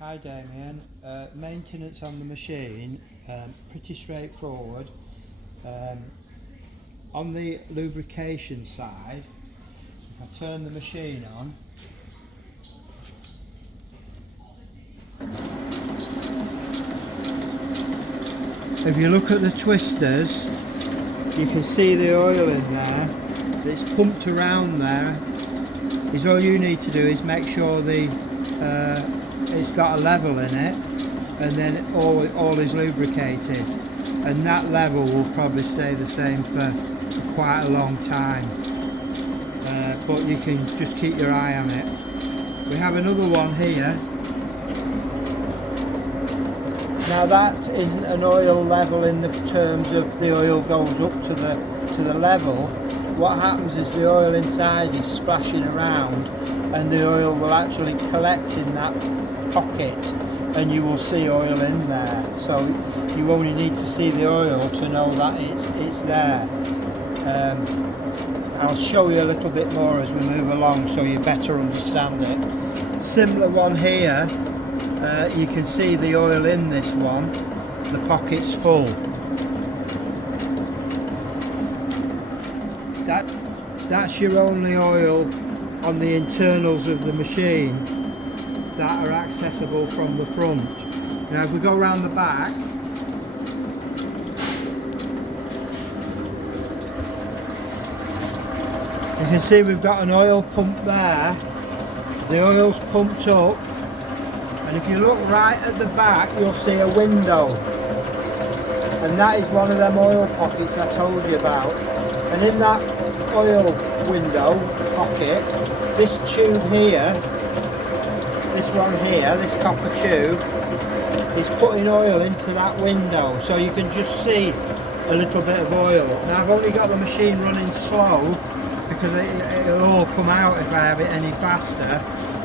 Hi Damien, maintenance on the machine, pretty straightforward. On the lubrication side, if I turn the machine on, if you look at the twisters, you can see the oil in there. It's pumped around there. All you need to do is make sure it's got a level in it, and then all is lubricated, and that level will probably stay the same for quite a long time, but you can just keep your eye on it. We have another one here. Now that isn't an oil level in the terms of the oil goes up to the level. What happens is the oil inside is splashing around, and the oil will actually collect in that pocket, and you will see oil in there. So you only need to see the oil to know that it's there. I'll show you a little bit more as we move along so you better understand it. Similar one here, you can see the oil in this one, the pocket's full. That's your only oil on the internals of the machine that are accessible from the front. Now if we go around the back, you can see we've got an oil pump there. The oil's pumped up, and if you look right at the back you'll see a window, and that is one of them oil pockets I told you about. And in that oil window pocket, this tube here, this one here, this copper tube, is putting oil into that window, so you can just see a little bit of oil. Now I've only got the machine running slow because it'll all come out if I have it any faster,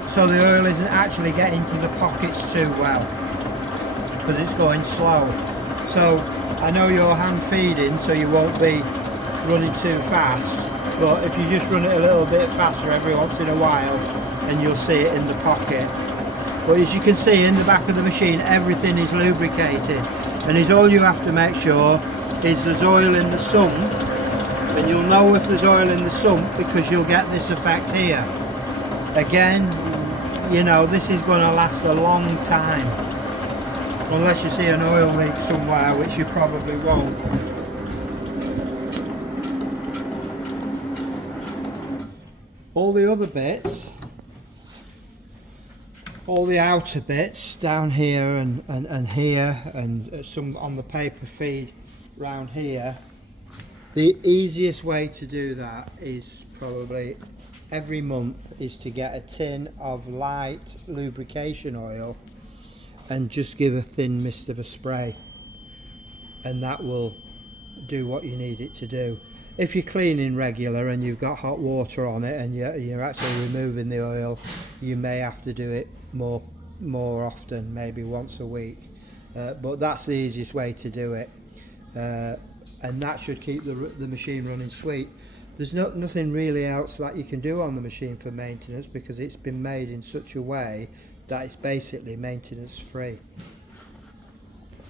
so the oil isn't actually getting to the pockets too well because it's going slow. So I know you're hand feeding, so you won't be running too fast, but if you just run it a little bit faster every once in a while, and you'll see it in the pocket. But as you can see in the back of the machine, everything is lubricated, and all you have to make sure is there's oil in the sump, and you'll know if there's oil in the sump because you'll get this effect here. Again, you know, this is going to last a long time, unless you see an oil leak somewhere, which you probably won't. All the other bits, all the outer bits down here and here, and some on the paper feed round here, the easiest way to do that is probably every month is to get a tin of light lubrication oil and just give a thin mist of a spray, and that will do what you need it to do. If you're cleaning regular and you've got hot water on it and you're actually removing the oil, you may have to do it more often, maybe once a week, but that's the easiest way to do it, and that should keep the machine running sweet. There's nothing really else that you can do on the machine for maintenance because it's been made in such a way that it's basically maintenance free.